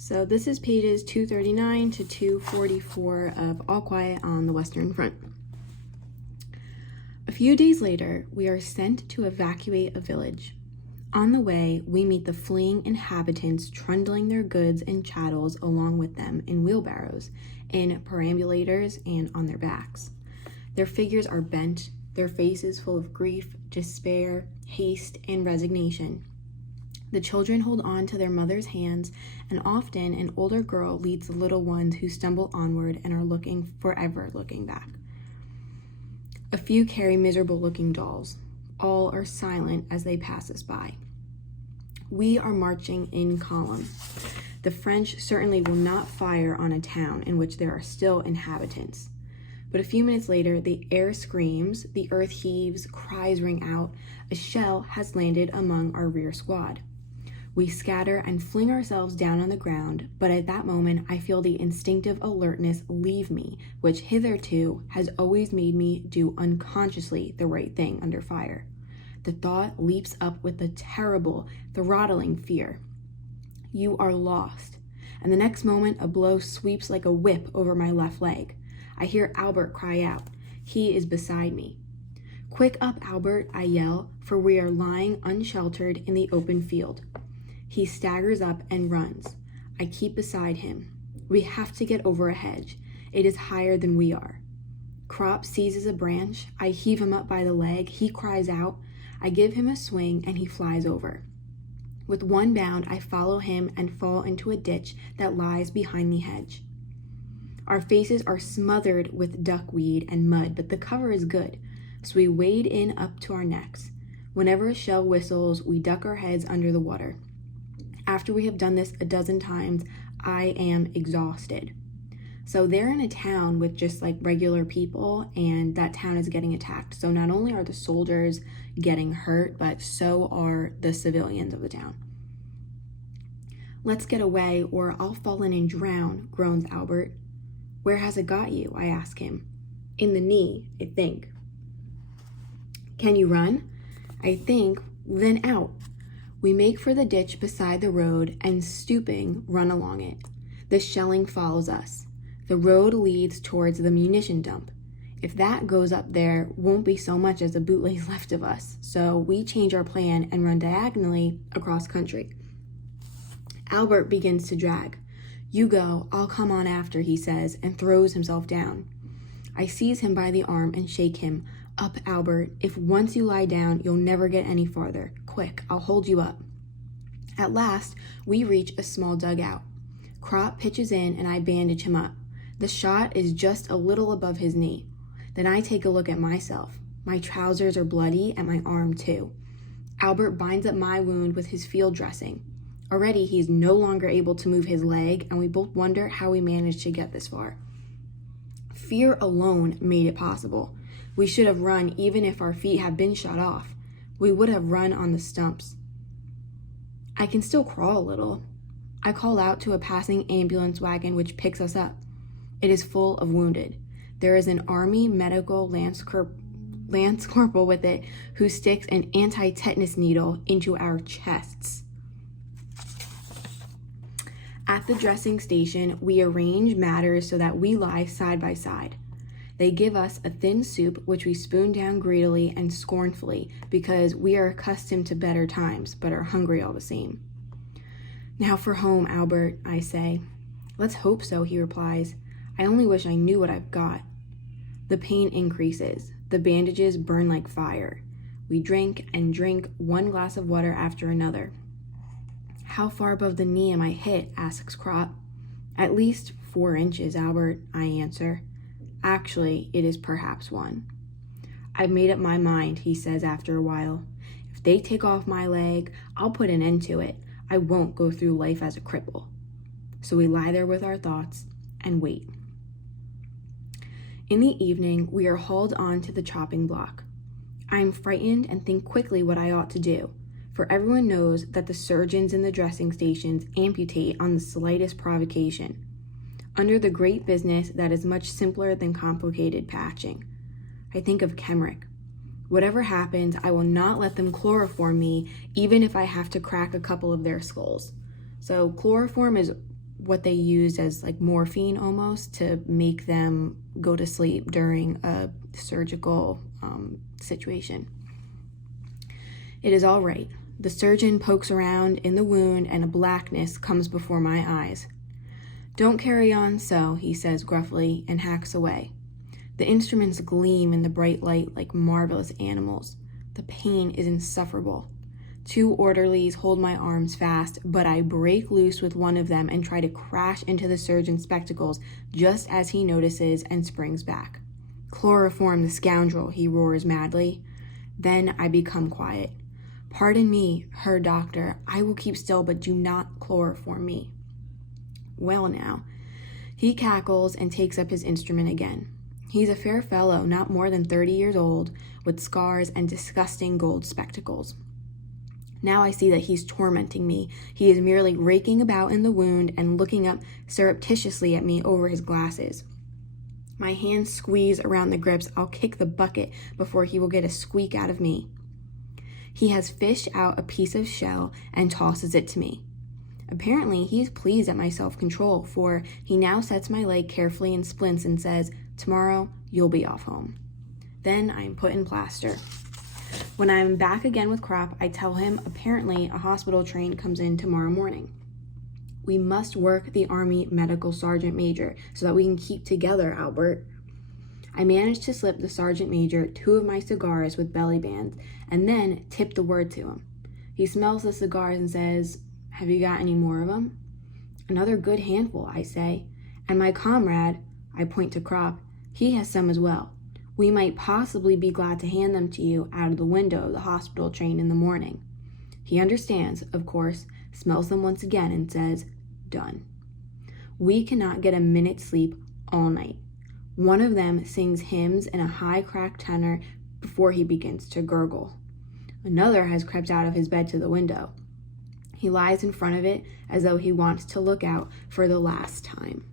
So this is pages 239 to 244 of All Quiet on the Western Front. A few days later, we are sent to evacuate a village. On the way, we meet the fleeing inhabitants trundling their goods and chattels along with them in wheelbarrows, in perambulators, and on their backs. Their figures are bent, their faces full of grief, despair, haste, and resignation. The children hold on to their mother's hands, and often an older girl leads the little ones who stumble onward and are forever looking back. A few carry miserable-looking dolls. All are silent as they pass us by. We are marching in column. The French certainly will not fire on a town in which there are still inhabitants. But a few minutes later, the air screams, the earth heaves, cries ring out. A shell has landed among our rear squad. We scatter and fling ourselves down on the ground, but at that moment I feel the instinctive alertness leave me, which hitherto has always made me do unconsciously the right thing under fire. The thought leaps up with a terrible, throttling fear. You are lost. And the next moment a blow sweeps like a whip over my left leg. I hear Albert cry out. He is beside me. Quick up, Albert, I yell, for we are lying unsheltered in the open field. He staggers up and runs. I keep beside him. We have to get over a hedge. It is higher than we are. Crop seizes a branch. I heave him up by the leg. He cries out. I give him a swing and he flies over. With one bound, I follow him and fall into a ditch that lies behind the hedge. Our faces are smothered with duckweed and mud, but the cover is good, so we wade in up to our necks. Whenever a shell whistles, we duck our heads under the water. After we have done this a dozen times, I am exhausted. So they're in a town with just like regular people, and that town is getting attacked. So not only are the soldiers getting hurt, but so are the civilians of the town. Let's get away or I'll fall in and drown, groans Albert. Where has it got you? I ask him. In the knee, I think. Can you run? I think, then out. We make for the ditch beside the road and, stooping, run along it. The shelling follows us. The road leads towards the munition dump. If that goes up, there won't be so much as a bootleg left of us, so we change our plan and run diagonally across country. Albert begins to drag. You go, I'll come on after, he says, and throws himself down. I seize him by the arm and shake him. Up, Albert. If once you lie down, you'll never get any farther. Quick, I'll hold you up. At last, we reach a small dugout. Crop pitches in and I bandage him up. The shot is just a little above his knee. Then I take a look at myself. My trousers are bloody and my arm too. Albert binds up my wound with his field dressing. Already he's no longer able to move his leg, and we both wonder how we managed to get this far. Fear alone made it possible. We should have run even if our feet had been shot off. We would have run on the stumps. I can still crawl a little. I call out to a passing ambulance wagon which picks us up. It is full of wounded. There is an army medical lance corporal with it who sticks an anti-tetanus needle into our chests. At the dressing station, we arrange matters so that we lie side by side. They give us a thin soup, which we spoon down greedily and scornfully because we are accustomed to better times, but are hungry all the same. Now for home, Albert, I say. Let's hope so, he replies. I only wish I knew what I've got. The pain increases. The bandages burn like fire. We drink and drink, one glass of water after another. How far above the knee am I hit? Asks Crop. At least 4 inches, Albert, I answer. Actually, it is perhaps 1. I've made up my mind, he says after a while. If they take off my leg, I'll put an end to it. I won't go through life as a cripple. So we lie there with our thoughts and wait. In the evening, we are hauled on to the chopping block. I am frightened and think quickly what I ought to do, for everyone knows that the surgeons in the dressing stations amputate on the slightest provocation. Under the great business that is much simpler than complicated patching. I think of Kemrick. Whatever happens, I will not let them chloroform me, even if I have to crack a couple of their skulls. So chloroform is what they used as like morphine almost to make them go to sleep during a surgical situation. It is all right. The surgeon pokes around in the wound and a blackness comes before my eyes. Don't carry on so, he says gruffly and hacks away. The instruments gleam in the bright light like marvelous animals. The pain is insufferable. 2 orderlies hold my arms fast, but I break loose with one of them and try to crash into the surgeon's spectacles just as he notices and springs back. Chloroform the scoundrel, he roars madly. Then I become quiet. Pardon me, Herr Doctor, I will keep still, but do not chloroform me. Well now, he cackles and takes up his instrument again. He's a fair fellow, not more than 30 years old, with scars and disgusting gold spectacles. Now I see that he's tormenting me. He is merely raking about in the wound and looking up surreptitiously at me over his glasses. My hands squeeze around the grips. I'll kick the bucket before he will get a squeak out of me. He has fished out a piece of shell and tosses it to me. Apparently, he is pleased at my self-control, for he now sets my leg carefully in splints and says, "Tomorrow, you'll be off home." Then I am put in plaster. When I am back again with Crop, I tell him apparently a hospital train comes in tomorrow morning. We must work the Army Medical Sergeant Major so that we can keep together, Albert. I managed to slip the Sergeant Major 2 of my cigars with belly bands and then tip the word to him. He smells the cigars and says, "Have you got any more of them?" "Another good handful," I say. "And my comrade," I point to Crop, "he has some as well. We might possibly be glad to hand them to you out of the window of the hospital train in the morning." He understands, of course, smells them once again and says, "Done." We cannot get a minute's sleep all night. One of them sings hymns in a high cracked tenor before he begins to gurgle. Another has crept out of his bed to the window. He lies in front of it as though he wants to look out for the last time.